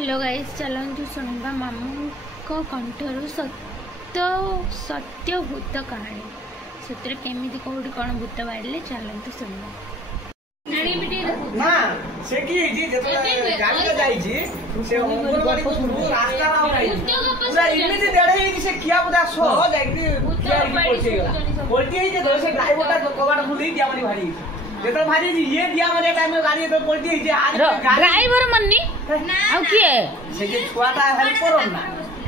Hello guys, चलନ୍ତୁ ଶୁଣିବା ମାମୁଙ୍କ କଣ୍ଠରୁ ସତ୍ୟ ଭୂତ କାହାଣୀ। ସେଥିରେ କେମିତି କୋଉଠି କ'ଣ ଭୂତ ବାହାରିଲେ ଚାଲନ୍ତୁ ଶୁଣିବା। ନା ସେ କି ହେଇଛି ଯେତେବେଳେ ଗାଡ଼ିରେ ଯାଇଛି ସେ ଅଙ୍ଗନବାଡ଼ି ପଛରୁ ରାସ୍ତା ପୁରା ଏମିତି ଦେଢ଼ ହେଇଛି ସେ ଖିଆ ପୁରା ସହ ଯାଇକି ଠିଆ ହେଇକି ପଲଟି ହେଇଛି ଯେତେବେଳେ ସେ ଡ୍ରାଇଭରଟା କବାଟ ଖୋଲି ଦିଆମାରି ଭାରି ହେଇଛି। ଯେତେବେଳେ ଭାରି ହେଇଛି ଇଏ ଦିଆମାରିଆ ଟାଇମରେ ଗାଡ଼ି ଯେତେବେଳେ ପଲଟି ହେଇଛି ଡ୍ରାଇଭର ମନି ଆଉ କିଏ ସେ ଯେ ଛୁଆଟା ହେଲ୍ପର ନା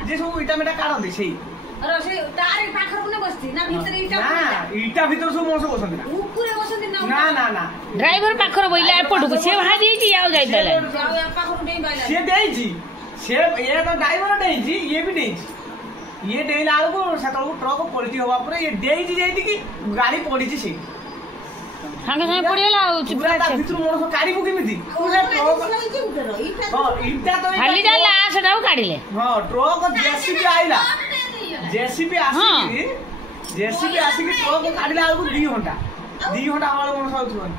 ଯେ ସବୁ ଇଟା ମିଟା କାଢ଼ନ୍ତି ସେଇ ଇଟା ଭିତରେ ସବୁ ମଣିଷ ବସନ୍ତି ନା ନା ନା ଡ୍ରାଇଭର ପାଖରେ ବଇଲା ଏପଟକୁ ସେ ଭାଜି ହେଇଛି ଆଉ ଯାଇପାରିଲା ସିଏ ଦେଇଛି ସେ ଇଏ ତ ଡ୍ରାଇଭର ଦେଇଛି ଇଏ ବି ଦେଇଛି ଇଏ ଦେଇଲା ବେଳକୁ ସେତେବେଳକୁ ଟ୍ରକ୍ ପଲଟି ହବା ପରେ ଇଏ ଦେଇଛି ଯାଇକି ଗାଡ଼ି ପଡ଼ିଛି ସେଇ ସାଙ୍ଗେ ସାଙ୍ଗେ ପଡ଼ିଗଲା ଆଉ ଭିତରୁ ମଣିଷ କାଢ଼ିବୁ କେମିତି ଖାଲି ଯାହା ଲାଷ୍ଟଟାକୁ କାଢ଼ିଲେ। ହଁ ଟ୍ରକ୍ ଜେସିବି ଆଇଲା ଜେସିବି ଆସିକି ଟ୍ରକ୍ କାଢ଼ିଲା ବେଳକୁ 2 ଘଣ୍ଟା ହଳ ମଣିଷ ଆଉଥିବନି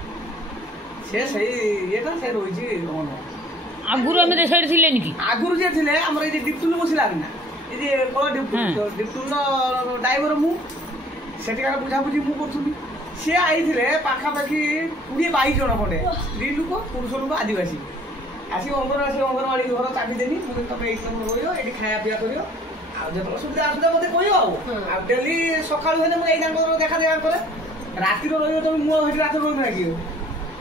ସେ ସେଇ ଇଏଟା ସେ ରହିଛି ଆଗରୁ ଆମେ ସେଇଠି ଥିଲେନି କି ଆଗରୁ ଯିଏ ଥିଲେ ଆମର ଏଇ ଯେ ଡିପ୍ଟୁଲ ବସିଲାନି ନା ଏଇ ଯେ କଣ ଡିପ୍ଟୁଲର ଡ୍ରାଇଭର ମୁଁ ସେଠିକାର ବୁଝାବୁଝି ମୁଁ କରୁଥିଲି ସିଏ ଆଇଥିଲେ ପାଖାପାଖି 20-22 ଜଣ ଖଣ୍ଡେ ସ୍ତ୍ରୀ ଲୋକ ପୁରୁଷ ଲୋକ ଆଦିବାସୀ ଆସିକି ଅଙ୍ଗନବାଡ଼ି ଘର ଚାବି ଦେନି ମୁଁ ତମେ ଏଇଠି ରହିବ ଏଇଠି ଖାଇବା ପିଇବା କରିବ ଆଉ ଯେତେବେଳେ ସୁବିଧା ଅସୁବିଧା ମତେ କହିବ ଆଉ ଡେଲି ସକାଳୁ ହେଲେ ମୁଁ ଏଇ ତାଙ୍କର ଦେଖା କରେ ରାତିରେ ରହିବ ତମେ ମୁଁ ସେଠି ରାତିରେ ରହିବି ନାକି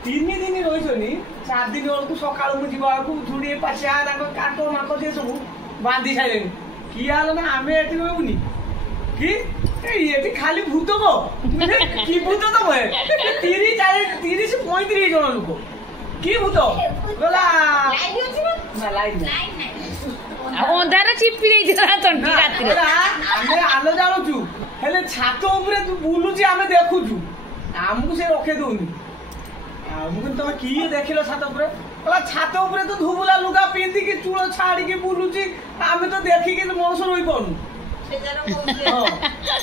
3 ଦିନ ରହିଛନି 4 ଦିନ ବେଳକୁ ସକାଳୁ ମୁଁ ଯିବା ବେଳକୁ ଝୁଡ଼ି ପାଚିଆ ତାଙ୍କ କାଟ ନାକ ଯିଏ ସବୁ ବାନ୍ଧି ସାରିଲେଣି କିଏ ହେଲା ନା ଆମେ ଏଠି ରହିବୁନି କି ଏଠି ଖାଲି ଭୂତ କି ଭୂତ ତମ 30-35 ଜଣ ଲୋକ କି ଭୂତ ଗଲା ଅନ୍ଧାର ଚିପି ଦେଇଥିଲା ରାତିରେ ଆମେ ଆଲୋ ଜାଣୁଛୁ ହେଲେ ଛାତ ଉପରେ ବୁଲୁଛି ଆମେ ଦେଖୁଛୁ ଆମକୁ ସେ ରଖେଇ ଦଉନି ଆଉ ମୁଁ କିନ୍ତୁ ତମେ କିଏ ଦେଖିଲ ଛାତ ଉପରେ ଛାତ ଉପରେ ତ ଧୁବୁଲା ଲୁଗା ପିନ୍ଧିକି ଚୂଳ ଛାଡିକି ବୁଲୁଛି ଆମେ ତ ଦେଖିକି ମଣିଷ ରହିପାରୁନୁ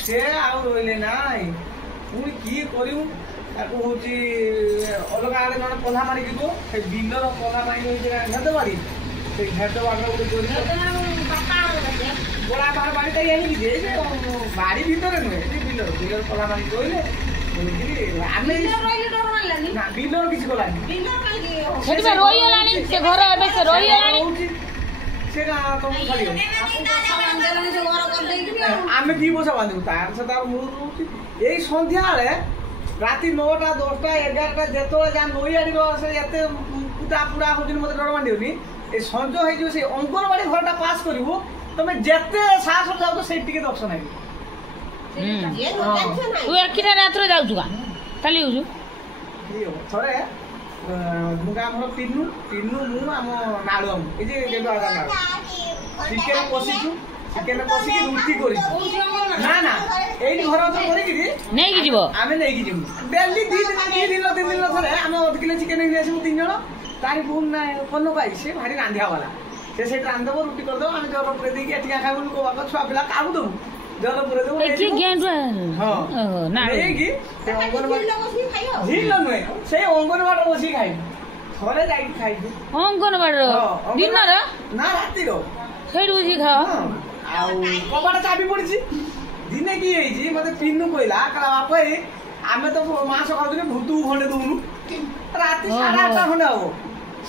ସେ ଆଉ ରହିଲେ ନାଇଁ ପୁଣି କିଏ କରିବୁ ତାକୁ ହଉଛି ଅଲଗା ଆଡେ ଜଣେ ପଲ୍ହା ମାରିକି ଯିବ ସେ ବିଲର ପଲ୍ହା ମାରି ଘେଦବାଡ଼ି ସେ ଘେଦବାଡ଼ିର ଗୋଟେ ଗୋଳା ବାହାର ବାଡ଼ିଟା ଆଣିକି ଯେ ବାଡ଼ି ଭିତରେ ନୁହେଁ ବିଲର ପଲ୍ହା ମାରିକି ରହିଲେ ଆମେ ବିଲର କିଛି କଲାନି ରହିଗଲାଣି ସେ ଘର ଏବେ ସେ ରହିଗଲାଣି ସେ ତମକୁ ଛାଡ଼ିବ ଆମେ କି ବସା ବାନ୍ଧିବୁ ତାର ସେ ତାର ମୂଳ ରହୁଛି ଏଇ ସନ୍ଧ୍ୟାବେଳେ ରାତି 9ଟା 10ଟା 11ଟା ଯେତେବେଳେ ଯାହା ନଈ ଆଡ଼ିର ସେ ଏତେ ପୁଡ଼ା ହଉଛି ମତେ ଡର ମାଣ୍ଡିବନି এই সঞ্জ হয়ে যাবে সেই অঙ্গনবাড়ি ঘরটা পাস করবো তুমি যেতে সাহস যাও তো সেই টিকে দর্শন আইবি তু একিটা রাত্রে যাউছু কা কালি যাউছু থরে মুগা আমার তিন্নু মু আম নাড়ু আম এই যে গেলো আগা নাড়ু চিকেন কষিছু চিকেন কষিকি রুটি করিছু না না এইটি ঘর তো করিকি নেইকি যাব আমি নেইকি যাব ডেলি 2 দিন থরে আমি 1 কিলো চিকেন নিয়ে আসিমু 3 জন तारी बोल ना फोन पाई से भारी रांधिया वाला से रांधब रुटी कर दो हम जर पुरे देकी एटिया खाइबु को बाबा छुआ पिला काबु दो जर पुरे दो ए की गेंड हां ना एकी से अंगनवाड़ी झील नय से अंगनवाड़ी बसी खाइ थरे जाई खाइ अंगनवाड़ी दिन रा ना राती रो फेर उजी खा आ कबाड़ चाबी पड़छि दिने की हेछि मते पिन्नु कोइला कला बापे आमे तो मास खाउनी भूतु घंटे दउनु राती 8:30 खंडे हो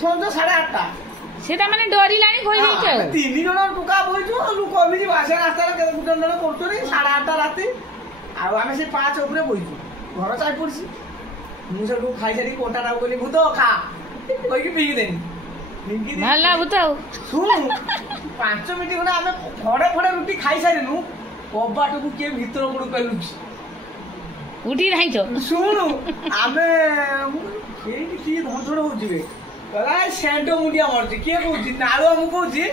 सन्ज 8:30 सेटा माने डरिलानी खोई देछ 3 जण टुका बइछु लोक अबिजी भाषा रास्ता रे गुटन जण करछोनी 8:30 राती आ आमे से 5 ऊपर बइछु घर चाइ पड़छि मु से लोक खाइ छरी कोटा टाउ कहली भूत खा कहि की पी देनी निंकी भला भूत सुन 5 मिनिट खंडे आमे फड़े रुटी खाइ सारिनु कबाटू के भीतर गुड पेलुछि उठी नहीं तो सुनु आमे की धनधड़ हो जिवे कला सेंटो मुंडिया मरछि के कहउछि नाळो हम कहउछि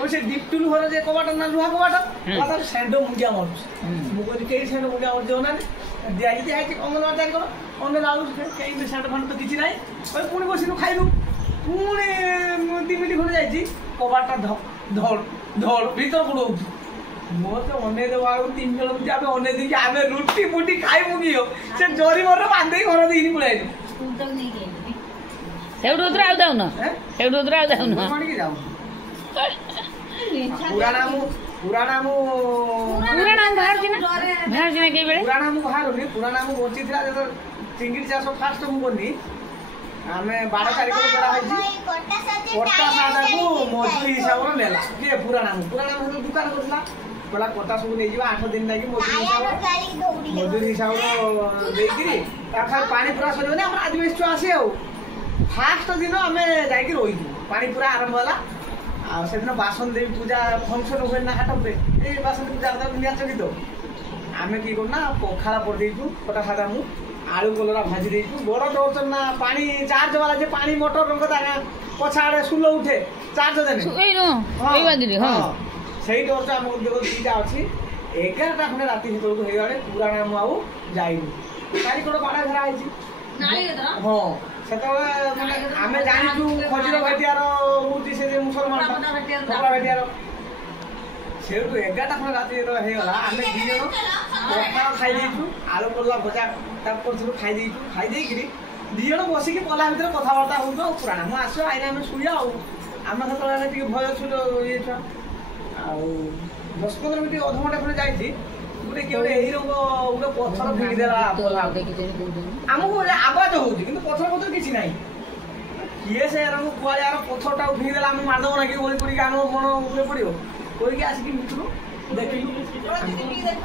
ओ से डिप्टुल घर जे कबाट ना लुहा कबाट मतलब सेंटो मुंडिया मरछि मु कहि के सेंटो मुंडिया मरछि ना दियाई दियाई अंगनवाड़ी जाय करो ओने लाउ के सेंटो फंड तो किछि नाही ओइ पुणी बसिनु खाइलु पुणी 2 मिनिट खन जायछि कबाटटा धड़ भीतर गुडौछि मोते अने देवा 3 जण आमे अने देकी आमे रुटी पुटी खाइ मुगियो से जोरी मोर बांधे घर देनी पळाइ सेउडो उतरा आउ दाउन सेउडो उतरा आउ दाउन माने की जाऊ ପୁରାଣା ମୁଁ ବାହାରୁନି। ପୁରାଣା ମୁଁ ବଞ୍ଚିଥିଲା ଯେତେବେଳେ ଚିଙ୍ଗିଡ଼ି ଚାଷ ଫାଷ୍ଟ ମୁଁ କଲି ଆମେ 12 ତାରିଖ କରାହେଇଛି। କଟା ସାଦାକୁ ମଜୁରୀ ହିସାବରେ ନେଲା କିଏ ପୁରାଣା ଦୋକାନ କରୁଥିଲା କହିଲା କଟା ସବୁ ନେଇଯିବା 8 ଦିନ ଲାଗି ମଜୁରୀ ହିସାବରେ ଦେଇକିରି ତାପରେ ପାଣି ପୁରା ସରିବନି ଆମର ଆଦିବାସୀ ଛୁଆ ଆସି ଆଉ ଫାଷ୍ଟ ଦିନ ଆମେ ଯାଇକି ରହିଛୁ। ପାଣି ପୁରା ଆରମ୍ଭ ହେଲା ଆଉ ସେଦିନ ବାସନ ଦେବୀ ପୂଜା ଫଙ୍କସନ ହୁଏ ନା ହାଟରେ ଏଇ ବାସନ ପୂଜା ନିଆଚ ଗୀତ ଆମେ କି କରୁନା ପଖାଳ ପଡ଼ିଦେଇଛୁ କଟା ସାଦା ମୁଁ ଆଳୁ କଲରା ଭାଜି ଦେଇଛୁ। ବଡ଼ ଦଉଛ ନା ପାଣି ଚାର୍ଜ ବାଲା ଯେ ପାଣି ମୋଟର ରଙ୍ଗ ପଛ ଆଡ଼େ ସୁଲ ଉଠେ ଚାର୍ଜ ଦେନେ ସେଇ ଡୋରଟା ଆମ ଦୁଇଟା ଅଛି। 11ଟା ଖଣ୍ଡେ ରାତି ଭିତରକୁ ହେଇଗଲେ ପୁରାଣା ମୁଁ ଆଉ ଯାଇନି। ଚାରିକଡ଼ ବାଡ଼ା ଘେରା ହେଇଛି। ହଁ ସେତେବେଳେ ମାନେ ଆମେ ଜାଣିଛୁ ଖଜିର ଘାଟିଆର ରହୁଛି ସେ ଯେ ମୁସଲମାନ ଘାଟିଆର ସେଇଠୁ 11ଟା ଖଣ୍ଡେ ରାତି ଯେତେବେଳେ ହେଇଗଲା ଆମେ 2 ଜଣ ପଖାଳ ଖାଇ ଦେଇଛୁ ଆଳୁ କଲରା ଭଜା ତାକୁ ଖାଇ ଦେଇଛୁ। ଖାଇ ଦେଇକିରି 2 ଜଣ ବସିକି ପଲା ଭିତରେ କଥାବାର୍ତ୍ତା ହଉଛୁ ଆଉ ପୁରାଣା ମୁଁ ଆସିବ ଆଇନା ଆମେ ଶୋଇବା ଆଉ ଆମେ ସେତେବେଳେ ଟିକେ ଭୟ ଛୁ ଇଏ ଛୁଆ ଆଉ 10-15 ମିନିଟ୍ ଅଧଘଣ୍ଟା ଖଣ୍ଡେ ଯାଇଛି ଗୋଟେ କିଏ ଗୋଟେ ଏଇ ରଙ୍ଗ ଗୋଟେ ପଥର ଫିଙ୍ଗିଦେଲା ଆମକୁ ଆବାଜ ହଉଛି କିନ୍ତୁ ପଥର କିଛି ନାହିଁ। କିଏ ସେ ରଙ୍ଗ କୁଆଡ଼େ ଆର ପଥରଟାକୁ ଫିଙ୍ଗିଦେଲା ଆମେ ମାରିଦେବ ନା କି ବଳି ପଡ଼ିକି ଆମ ମନ ଉପରେ ପଡ଼ିବ କହିକି ଆସିକି ମିଶିଲୁ ଦେଖିଲୁ।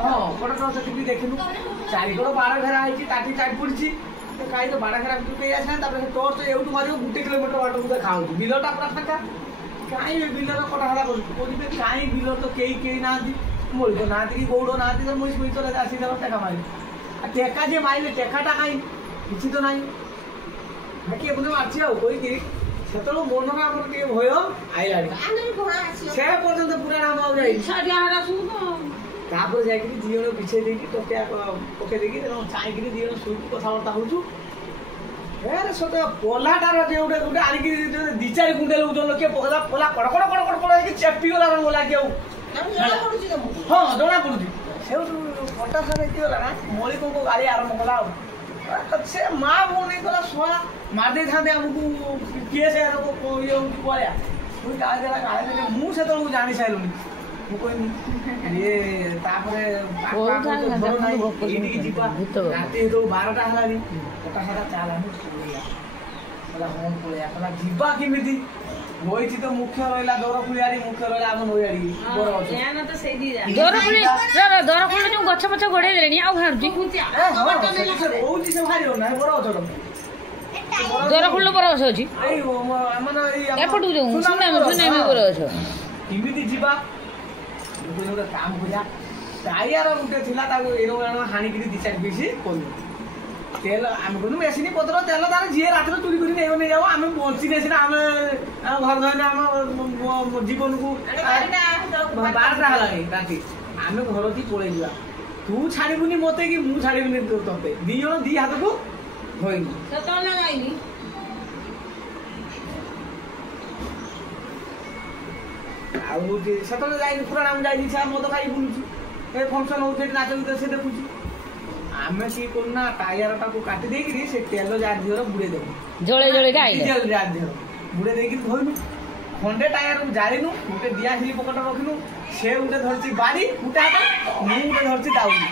ହଁ ଗୋଟେ ସେଠିକି ଦେଖିଲୁ ଚାରିକଡ଼ ବାଡ଼ ଘେରା ହେଇଛି କାଠି ଚାଟି ପଡ଼ିଛି କାହିଁ ତ ବାଡ଼ ଘେରା ଭିତରୁ କେହି ଆସିଲା ତାପରେ ଟର୍ଚ୍ଚ ଏଇଠୁ ମାରିବ 1 କିଲୋମିଟର ବାଟକୁ ଦେଖାଉଛି ବିଲଟା ପୁରା ଫାଙ୍କା। କାହିଁ ବିଲର କଟା ହେଲା କରୁଛୁ କହୁଛି କାହିଁ ବିଲର ତ କେହି ନାହାନ୍ତି ମଳି ତ ନାହାନ୍ତି କି ଗୌଡ଼ ନାହାନ୍ତି ତ ମୁଇ ଶୋଇ ଚଲେ ଆସିଦେବ ଟେକା ମାରିବି ଆଉ ଟେକା ଯିଏ ମାରିଲେ ଟେକାଟା କାହିଁ କିଛି ତ ନାହିଁ କିଏ ପୁଣି ମାରିଛି ଆଉ କହିକି ସେତେବେଳେ ମନରେ ଆମର ଟିକେ ଭୟ ଆଇଲାଣି ସେ ପର୍ଯ୍ୟନ୍ତ ପୁରାଣା ଆମ ଆଉ ଯାଇନି। ତାପରେ ଯାଇକିରି 2 ଜଣ ବିଛେଇ ଦେଇକି ଟୋକିଆ ପକେଇ ଦେଇକି ଚାହିଁକିରି 2 ଜଣ ଶୋଇକି କଥାବାର୍ତ୍ତା ହଉଛୁ। ସତ ପଲାଟାର ଗୋଟେ ଆଣିକି 2-4 କୁଇଣ୍ଟାଲ ଓଜନ କିଏ ପକେଇଲା ପଲା କଡ଼ ହେଇକି ଚେପିଗଲା ଗଲା କି ଆଉ ହଁ ଜଣା ପଡୁଛି। ସେଇଠୁ କଟା ସାର ହେଇଗଲା ନା ମଳିକଙ୍କୁ ଗାଳି ଆରମ୍ଭ କଲା ଆଉ ସେ ମା ବୋଉ ନେଇଗଲା ଶୁଆ ମାରି ଦେଇଥାନ୍ତେ ଆମକୁ କିଏ ସେ ଇଏ ହଉଛି ପଳେଆ ଗାଳି ଦେଲେ ମୁଁ ସେତେବେଳକୁ ଜାଣି ସାରିଲୁଣି। ମୁଁ କହିଲି ଇଏ ତାପରେ ଏଇଠିକି ଯିବା ରାତି ଯେତେବେଳକୁ 12ଟା ହେଲାଣି କଟା ସାରା ଚାଲ ଆମେ ପଳେଇବା କହିଲା ଯିବା କେମିତି ବଇଛି ତ ମୁଖ୍ୟ ରହିଲା ଦରଖୁଳିଆଡି ମୁଖ୍ୟ ରହିଲା ଆମ ନଈଆଡି ଦରଖୁଳି ଯୋଉ ଗଛ ପଛ ଘୋଡେଇ ଦେଲେଣି ଆଉ ବାହାରୁଛି ହଉଛି ସେ ବାହାରିବ ନା ବର ଗଛ ଦରଖୁଳ ବର ଗଛ ଅଛି ଏପଟକୁ ଯୋଉ ସୁନାମି ବର ଗଛ କେମିତି ଯିବା ଗୋଟେ କାମ କରିବା ଟାୟାର ଗୋଟେ ଥିଲା ତାକୁ ଏଣୁ ହାଣିକିରି 2-4 ପିସ୍ କଲୁ ତେଲ ଆମେ କହିଲୁ ମେସିନ ପତ୍ର ତେଲ ତାର ଯିଏ ରାତିରେ ଚୁରି କରି ନେଇଯାଉ ଆମେ ବଞ୍ଚିଲେ ସିନା ଆମେ ଘର ଧରିଲେ ଆମ ଜୀବନକୁ 12ଟା ହେଲାଣି ରାତି ଆମେ ଘରଠି ପଳେଇ ଯିବା ତୁ ଛାଡ଼ିବୁନି ମତେ କି ମୁଁ ଛାଡ଼ିବିନି ତତେ 2 ଜଣ 2 ହାତକୁ ଧଇଲୁ ଆଉ ସେତେବେଳେ ଯାଇନି ପୁରାଣା ମୁଁ ଯାଇନି ସେ ମଦ ଖାଇ ବୁଲୁଛୁ ଏ ଫଙ୍କସନ ହଉଛି ନାଚ ଗୀତ ସେ ଦେଖୁଛୁ। ଆମେ କି କରୁନା ଟାୟାରଟାକୁ କାଟି ଦେଇକିରି ସେ ତେଲ ଜାହାଜ ବୁଡ଼େଇ ଦେବୁ ଡିଜେଲ ଜାହାଜ ବୁଡ଼େଇ ଦେଇକି ଧୋଇଲୁ ଖଣ୍ଡେ ଟାୟାରକୁ ଜାଳିନୁ ଗୋଟେ ଦିଆସିଲି ପକେଟ ରଖିଲୁ ସେ ଗୋଟେ ଧରିଛି ବାଡ଼ି ଗୋଟେ ହାତ ମୁଁ ଗୋଟେ ଧରିଛି ଦାଉଲି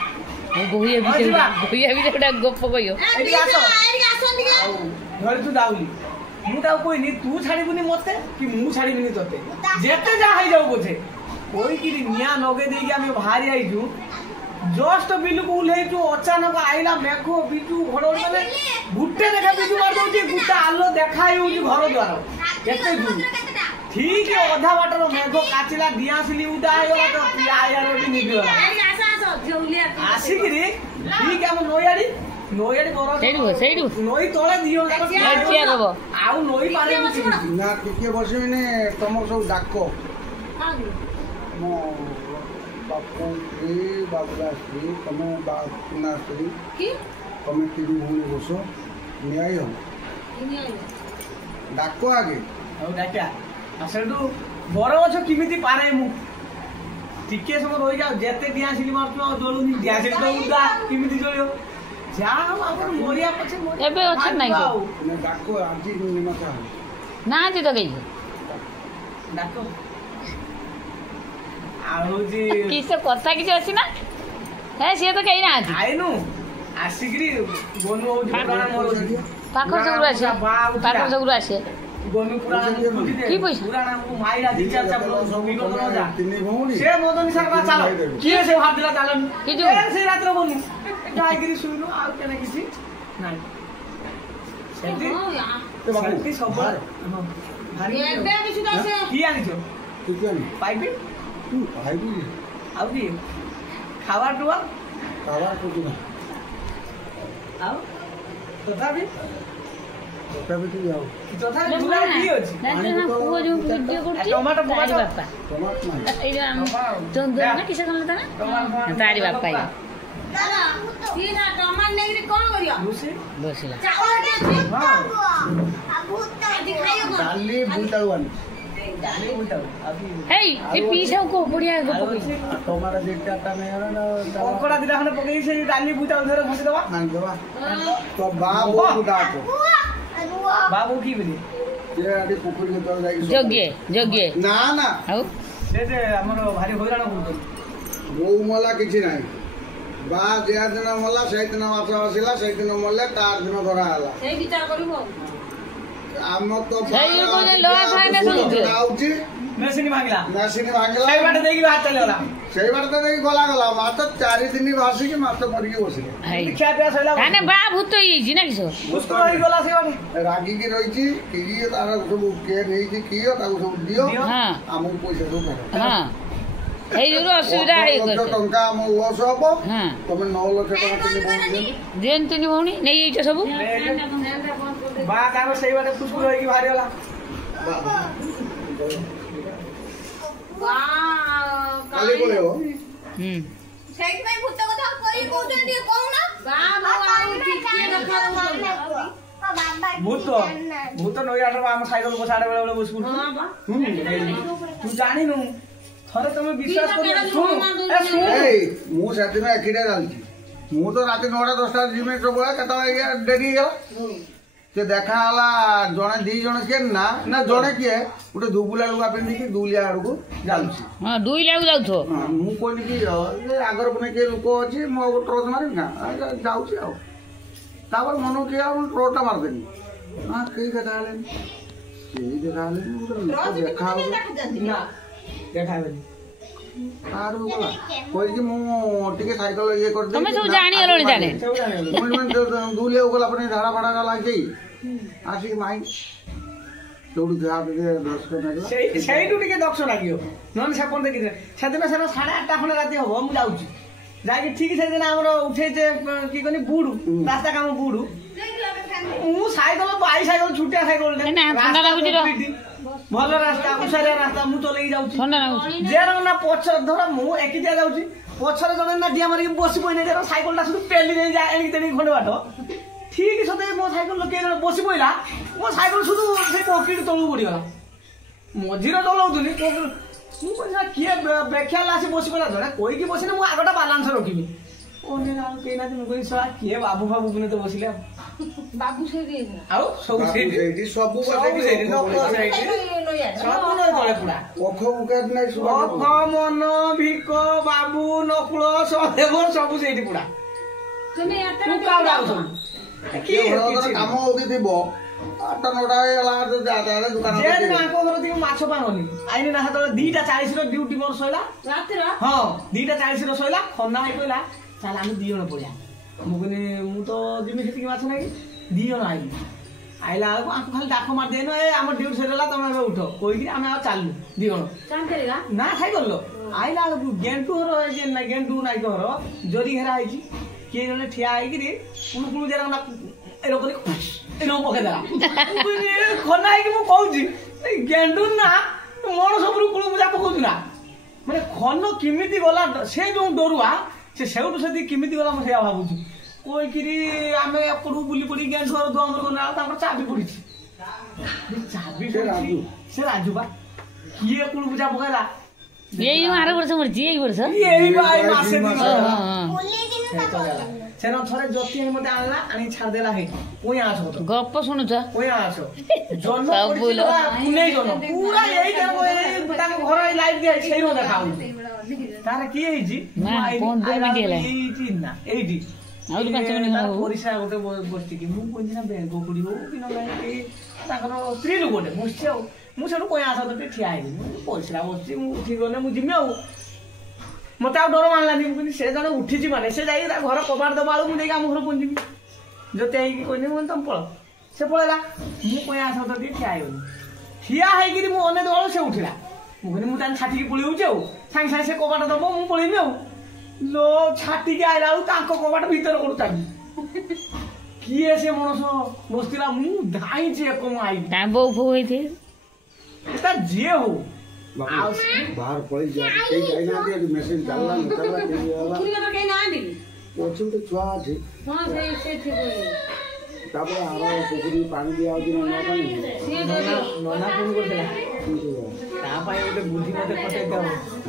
ଧରିଛୁ ଦାଉଲି ମୁଁ ତାକୁ କହିନି ତୁ ଛାଡ଼ିବୁନି ମତେ କି ମୁଁ ଛାଡ଼ିବିନି ତତେ ଯେତେ ଯାହା ହେଇଯାଉ ବୋଝେ କହିକିରି ନିଆଁ ଲଗେଇ ଦେଇକି ଆମେ ବାହାରି ଆଇଛୁ। ଜଷ୍ଟ ବିଲକୁ ଓହ୍ଲେଇଛୁ ଅଚାନକ ଆଇଲା ମେଘ ବିଜୁ ଘଡଘଡି ମାନେ ଗୋଟେ ଲେଖା ବିଜୁ ମାରିଦଉଛି ଗୋଟେ ଆଲୋ ଦେଖା ହେଇଯାଉଛି ଘର ଦ୍ୱାର କେତେ ଦୂର ଠିକ ଅଧା ବାଟର ମେଘ କାଚିଲା ଦିଆସିଲି ଉଦା ହେଇଗଲା ତ ନିଭିଗଲା ଆସିକିରି ଠିକ ଆମ ନଈଆଡି ନଈ ତଳେ 2 ଜଣ ଆଉ ନଈ ପାଣି ନା ଟିକେ ବସିବିନି ତମର ସବୁ ଡାକ ବାପୁ ସ୍ତ୍ରୀ ବାବୁଲା ସ୍ତ୍ରୀ ତମେ ବାପୁନା ସ୍ତ୍ରୀ ତମେ 3 ଭଉଣୀ ବସ ନ୍ୟାୟ ଡାକ ଆଗେ ଆଉ ଡାକା ସେଠୁ ବର ଗଛ କେମିତି ପାରେ ମୁଁ ଟିକେ ସମୟ ରହିଯାଉ ଯେତେ ଦିଆସିଲି ମାରୁଛୁ ଆଉ ଜଳୁନି ଦିଆସିଲି ତ ଉଦା କେମିତି ଜଳିବ ଯାହା ହଉ ଆପଣ ମରିଆ ପଛେ ଏବେ ଅଛି ନାଇଁ ଡାକ ଆଜି ନିମତା ନାହାନ୍ତି ତ କେହି ଡାକ ଆଉ ହଉଛି କିଛି କଥା କିଛି ଅଛି ନା ହେ ସିଏ ତ କେହି ନାହାନ୍ତି ଆଇନୁ ଆସିକିରି ଗନୁ ହଉଛି ପୁରାଣ ମୋର ପାଖ ସବୁରୁ ଆସିବେ ପାଖ ସବୁରୁ ଆସିବେ ଗନୁ ପୁରାଣ କି ପଇସା ପୁରାଣ ମାଇରା ଦି ଚାର ଚାପଲ ବିଗତ ରଜା ତିନି ଭଉଣୀ ସେ ମଦନ ସାର୍ ବା ଚାଲ କିଏ ସେ ଭାବିଲା ଚାଲନି କି ଯୋଉ ସେ ରାତ୍ର ଗନୁ ଯାଇକିରି ଶୁଇନୁ ଆଉ କେନେ କିଛି ନାଇଁ ସେଠି ସେଠି ସବୁବେଳେ ଏବେ କିଛି ତ ସେ কি আনিছো পাইপি পাইবি ଆଉ কি খাবার টুয়া খাবার কিছু না ଆଉ ତଥାପି ତଥାପି ଯାও ତଥାପି ପୁରା কি ଅଛି ପୁଅ ଯୋଉ ଭିଡିଓ କରୁଛି ଟମାଟୋ ତାରି ବାପା ଟମାଟୋ ନାହିଁ ଏଇ ଯୋଉ ଚନ୍ଦନ ନା କିସ କଣ ତା ତାରି ବାପା ଇଏ ବସିଲା ଡାଲି ବୁଇତାଳୁ ଆଣି ହେଇ ଏ ପିଇସାଉ କୋ ବଢିଆ ଗପ କହି ଟମାଟୋ ଦି ଚାରିଟା ନେଇଗଲା କଙ୍କଡା ଦିଟା ଖଣ୍ଡେ ପକେଇ ସେ ଡାଲି ବୁଇତାଳୁ ଧରେ ଭସି ଦବା ଆଣିଦେବା ତ ବାବୁ ଡାକ ବାବୁ কি বলি ସେ ଆଡି ପୋଖରୀ ଭିତରେ ଯାଇକି ଯୋଗ୍ୟ ନା ନା ଆଉ ସେ ଯେ ଆମର ଭାରି ହଇରାଣ କରୁଛନ୍ତି ବୋଉ ମଲା କିଛି ନାହିଁ ବା ଯେ ଦିନ ମଲା ସେଇଦିନ ମାଛ ଆସିଲା ସେଇଦିନ ମଲେ ତାର ଦିନ ଧରା ହେଲା ସେଇ ବିଚାର କରିବୁ ଆମ ତ ମେସିନ ଭାଙ୍ଗିଲା ମେସିନ ଭାଙ୍ଗିଲା ସେଇ ବାଟେ ଦେଇକି ହାତ ଚାଲିଗଲା ସେଇ ବାଟେ ତ ଦେଇକି ଗଲା ମାଛ 4 ଦିନ ଭାସିକି ମାଛ ମରିକି ବସିଲେ ଖିଆ ପିଆ ସଇଲା ତାନେ ବା ଭୂତ ହେଇଛି ନା କିସ ମୁସ୍କ ହେଇଗଲା ସେ ବାଟେ ରାଗିକି ରହିଛି କିଏ ତାର ସବୁ କିଏ ନେଇଛି କିଏ ତାକୁ ସବୁ ଦିଅ ହଁ ଆମକୁ ପଇସା ସବୁ ଫେର ହଁ ଏଇ ଯୋଉ ଅସୁବିଧା ହେଇଗଲା ଟଙ୍କା ଆମ ଲସ୍ ହବ ହଁ ତମେ 9 ଲକ୍ଷ ଟଙ୍କା ଦିଅନ୍ତୁନି ଭଉଣୀ ନେଇଯାଇଛ ସବୁ ବା ତାର ସେଇ ବାଟେ ଫୁସ୍କୁର ହେଇକି ବାହାରିଗଲା କାଲି ପଳେଇବ ସେଇଥିପାଇଁ ଭୂତ କଥା କହି କହୁଛନ୍ତି ଟିକେ କହୁନ ଭୂତ ନଈଆଡ ଆମ ସାଇକେଲ ବସାଡେ ବେଳେ ବେଳେ ବସୁ ତୁ ଜାଣିନୁ ଥରେ ତମେ ବିଶ୍ୱାସ କରିବ ମୁଁ ସେଦିନ ଏକିଟା ଚାଲିଛି ମୁଁ ତ ରାତି 9ଟା 10ଟା ଯିବି ସବୁବେଳେ କେତେବେଳେ ଡେରି ହେଇଗଲା ସେ ଦେଖା ହେଲା ଜଣେ ଦି ଜଣ କିଏ ନା ନା ଜଣେ କିଏ ଗୋଟେ ଦୁବୁଲା ଲୁଗା ପିନ୍ଧିକି ଦୁଲିଆ ଆଡକୁ ଯାଉଛି ହଁ ଦୁଇଲାକୁ ଯାଉଥିବ ମୁଁ କହିଲି କି ଆଗର ପୁଣି କିଏ ଲୋକ ଅଛି ମୁଁ ଆଉ ଟ୍ରଚ ମାରିବି ନା ଯାଉଛି ଆଉ ତାପରେ ମନକୁ କିଏ ଆଉ ଟ୍ରଚଟା ମାରିଦେଲି ହଁ କେହି ଦେଖା ହେଲେନି କେହି ଦେଖା ହେଲେନି ଗୋଟେ ଲୋକ ଦେଖା ହବ ନା ଦେଖାବେନି ତାରୁ ଗଲା କହିକି ମୁଁ ଟିକେ ସାଇକେଲ ଇଏ କରିଦେଲି ତମେ ସବୁ ଜାଣିଗଲଣି ତାନେ ଦୁଲିଆକୁ ଗଲା ପରେ ଝାଡା ଫାଡା ଗଲା ଯାଇ ଆସିକି ମାଇ ସେଇଠୁ ଯାହା ସେଇଠୁ ଟିକେ ଦକ୍ଷ ଲାଗିବ ନହେଲେ ସେପଟ ଦେଖିଥିଲେ ସେଦିନ ସେଟା 8:30 ଖଣ୍ଡେ ରାତି ହବ ମୁଁ ଯାଉଛି ଯାଇକି ଠିକ ସେଦିନ ଆମର ଉଠେଇଛେ କି କହନି ବୁଡୁ ରାସ୍ତା କାମ ବୁଡୁ ମୁଁ ସାଇକେଲ ବାଇ ସାଇକେଲ ଛୁଟିଆ ସାଇକେଲ ଭଲ ରାସ୍ତା ଉଷାରିଆ ରାସ୍ତା ମୁଁ ଚଲେଇକି ଯାଉଛି ଯେ ନା ପଛରେ ଧର ମୁଁ ଏକିଟିଆ ଯାଉଛି ପଛରେ ଜଣେ ନା ଡିଆ ମାରିକି ବସି ପଇଲେ ସାଇକେଲଟା শুধু ପେଲି ଦେଇ ଏଣିକି ତେଣିକି ଖଣ୍ଡେ ବାଟ ଠିକ ସତେ ମୋ ସାଇକେଲ କିଏ ଜଣେ ବସି ପଇଲା ମୋ ସାଇକେଲ শুধু ସେ ପକେଟ ତଳକୁ ପଡିଗଲା ମଝିରେ ଚଲାଉଥିଲି ମୁଁ କହିଲି କିଏ ବେଖିଆଲା ଆସି ବସି ପଇଲା ଜଣେ କହିକି ବସିଲେ ମୁଁ ଆଗଟା ବାଲାନ୍ସ ରଖିବି କେହି ନାହାନ୍ତି ମୁଁ କହିଲି କିଏ ବାବୁ ଫାବୁ ତ ବସିଲେ ବାବୁ ସେଇଠି ଆଉ ସବୁ ସେଇଠି ସବୁ ମନ ଭିକ ବାବୁ ନକୁଳ ସଦେବ ସବୁ ସେଇଠି ପୁରା କାମ ହଉଛି ଥିବ 8ଟା 9ଟା ହେଇଗଲା ଦୋକାନ ମାଛ ପାଉନି ଆଇନି ନା ସେତେବେଳେ 2:40 ଡ୍ୟୁଟି ମୋର ସଇଲା ହଁ 2:40 ସଇଲା ଖନା ହେଇ କହିଲା ଚାଲ ଆମେ 2 ଜଣ ପଡିଆ ମୁଁ କହିଲି ମୁଁ ତ ଯିବି ସେତିକି ମାଛ ନାଇଁ 2 ଜଣ ଆଇଲି ଆଇଲା ବେଳକୁ ଆଙ୍କୁ ଖାଲି ଡାକ ମାରିଦେଇନ ଆମ ଡ୍ୟୁଟି ସରିଗଲା ତମେ ଏବେ ଉଠ କହିକି ଆମେ ଆଉ ଚାଲିଲୁ 2 ଜଣ ନା ସାଇକେଲ ଆଇଲା ବେଳକୁ ଗେଣ୍ଡୁ ଘର ଗେଣ୍ଡୁ ନାଇକ ଘର ଜରି ଘେରା ହେଇଛି କିଏ ଜଣେ ଠିଆ ହେଇକିରି କୁଳୁ କୁଳୁ ଜେରା ଏରକମ ପକେଇଦେଲା ଖନା ହେଇକି ମୁଁ କହୁଛି ଗେଣ୍ଡୁ ନା ମଣିଷ ଉପରୁ କୁଳୁ ପୂଜା ପକଉଛୁ ନା ମାନେ ଖନ କେମିତି ଗଲା ସେ ଯୋଉ ଡରୁଆ ସେ ସେଉଠୁ ସେଠି କେମିତି ଗଲା ମୁଁ ସେଇଆ ଭାବୁଛି କହିକିରି ଆମେ ଏପଟକୁ ବୁଲି ପଡି ଗେଣ୍ଡୁ ଘର ଦୁଆମର ଗଲା ତାଙ୍କର ଚାବି ପଡିଛି ଚାବି ସେ ରାଜୁ ବା କିଏ କୁଳୁ ପୂଜା ପକେଇଲା ଏଇ ଆର ବର୍ଷ ମରିଛି ଏଇ ବର୍ଷ ସେନ ଥରେ ଜ୍ୟୋତି ମତେ ଆଣିଲା ଆଣି ଛାଡ଼ିଦେଲା ହେଇଠି ପୁଣି ଆସ ଗପ ଶୁଣୁଛ ପୁଣି ଆସ ଜନ୍ମ ପୁରା ଏଇ ତାଙ୍କ ଘର ଦିଆ ସେଇ ର ଦେଖାଉ ତାର କି ହେଇଛି ନା, କଣ ଦୁଇ ମିନିଟ୍ ହେଲା? ହେଇଛି ନା ଏଇଠି ଆହୁରି 5 ମିନିଟ୍ ତାର ହବ। ପରିସା ଗୋଟେ ବସିକି ମୁଁ କହୁଛି ନା ବେଙ୍ଗ କୁଡି ହଉ କି ନହେଲେ ତାଙ୍କର ସ୍ତ୍ରୀ ଲୋକଟେ ବସିଛି ଆଉ ମୁଁ ସେଠୁ କୟା ସହିତ ଟିକେ ଠିଆ ହେଇଛି ପରିସା ବସିଛି ମୁଁ ଉଠି ଗଲେ ମୁଁ ଯିମି ଆଉ ମତେ ଆଉ ଡର ମାନିଲାନି ମୁଁ କହିଲି ସେ ଜଣେ ଉଠିଛି ମାନେ ସେ ଯାଇକି ତା ଘର କବାଟ ଦବା ବେଳକୁ ମୁଁ ଯାଇକି ଆମ ଘର ପହଞ୍ଚିବି ଯୋତେ ହେଇକି କହିଲି ମୁଁ ତମ ପଳ ସେ ପଳେଇଲା ମୁଁ କୟା ସହିତ ଟିକେ ଠିଆ ହେଇଗଲି ଠିଆ ହେଇକିରି ମୁଁ ଅନେକ ବେଳକୁ ସେ ଉଠିଲା ମୁଁ କହିଲି ମୁଁ ତାଙ୍କୁ ଛାଟିକି ପଳେଇଉଛି ଆଉ ସାଙ୍ଗେ ସାଙ୍ଗେ ସେ କବାଟ ଦବ ମୁଁ ପଳେଇବି ଆଉ लो छाटिकी आइला बेलू तांको कबाट भीतर कोड ताकी किए से मनुष्य बसतिला मु धाई जे कम आई ता बो फो होइथे ता जे हो बाहर पड़ी जा कई जाइना दे मेसेज डालला निकलला के वाला पुरी का कहीं ना दी ओछन तो छुआ छे हां से थी तापर आरो पुकुरी पानी दिया होती ना पानी नोना फोन कर देला ता पाई ओटे बुद्धि मते पटे दो